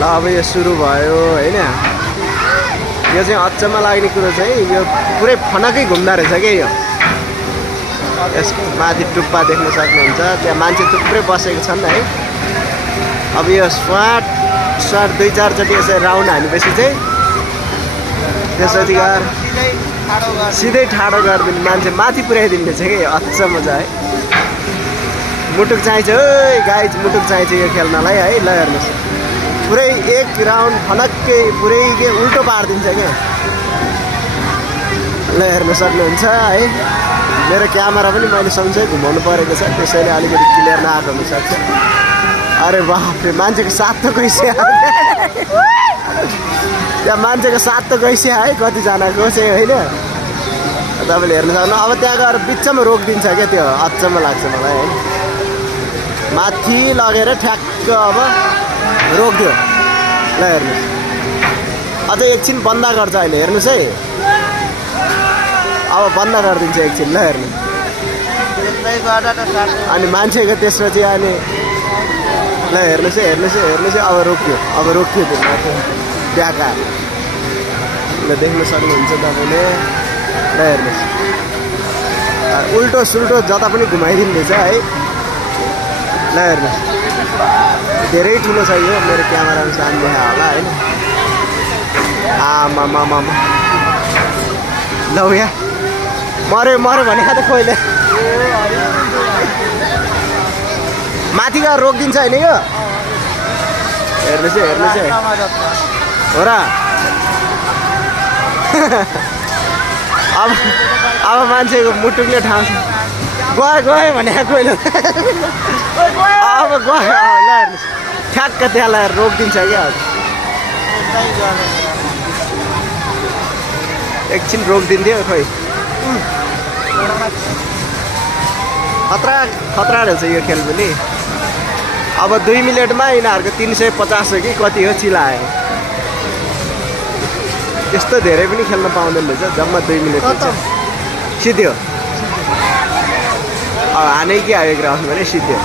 ल अब यो सुरु भयो होइन। यो चाहिँ अचम्म लाग्ने कुरो चाहिँ यो पुरै फनकै घुम्दो रहेछ क्या यो। यसको माथि टुप्पा देख्न सक्नुहुन्छ, त्यहाँ मान्छे थुप्रै बसेको छन् है। अब यो स्वाट दुई चारचोटि यसरी राउन्ड हानेपछि चाहिँ त्यसपछि गएर सिधै ठाडो गरिदिने, मान्छे माथि पुर्याइदिने छ क्या। अचम्म छ है। मुटुक चाहिन्छ है गाइज, मुटुक चाहिन्छ यो खेल्नलाई है। ल हेर्नुहोस्, पुरै एक राउन्ड फनक्कै पुरै के उल्टो पारिदिन्छ क्या। ल हेर्न सक्नुहुन्छ है। मेरो क्यामेरा पनि मैले सँगै घुमाउनु परेको छ, त्यसैले अलिकति क्लियर नआएको हुनसक्छ। अरे बाफरे, मान्छेको साथ त गइस्या, त्यहाँ मान्छेको साथ त गइस्या है कतिजनाको चाहिँ होइन। तपाईँले हेर्नु सक्नु। अब त्यहाँ गएर बिचमा रोकिदिन्छ क्या, त्यो अचम्म लाग्छ मलाई है। माथि लगेर ठ्याक्क अब रोकिदियो। ल हेर्नुहोस्, अझै एकछिन बन्द गर्छ अहिले, हेर्नुहोस् है। अब बन्द गरिदिन्छ एकछिन। ल हेर्नु, अनि मान्छेको त्यसपछि अनि ल हेर्नुहोस् है, हेर्नुहोस् है, हेर्नुहोस् है। अब रोक्यो, अब रोक्यो त्यो माथि ब्याका। ल देख्न सक्नुहुन्छ तपाईँले। ल हेर्नुहोस्, उल्टो सुल्टो जता पनि घुमाइदिँदैछ है। ल हेर्नुहोस्, धेरै ठुलो छ यो। मेरो क्यामेरामा सानो देखा होला होइन। आमामामा ल यहाँ मऱ्यो मऱ्यो भने त खोइले माथि गएर रोकिदिन्छ होइन यो। हेर्नुहोस् है, हेर्नुहोस् है, हो र। अब मान्छेको मुटुकले ठाउँ गयो भने कोइले अब गयो। ल हेर्नुहोस्, ठ्याक्क त्यहाँलाई रोकिदिन्छ क्या। एकछिन रोकिदिन्थ्यो खोइ। खतरा रहेछ यो खेल पनि। अब 2 मिनटमा यिनीहरूको 350 हो कि कति हो चिलायो। त्यस्तो धेरै पनि खेल्न पाउँदैन रहेछ, जम्मा 2 मिनट सिध्यो। अब हानै कि आयो ग्राउन्ड भने सिध्यो।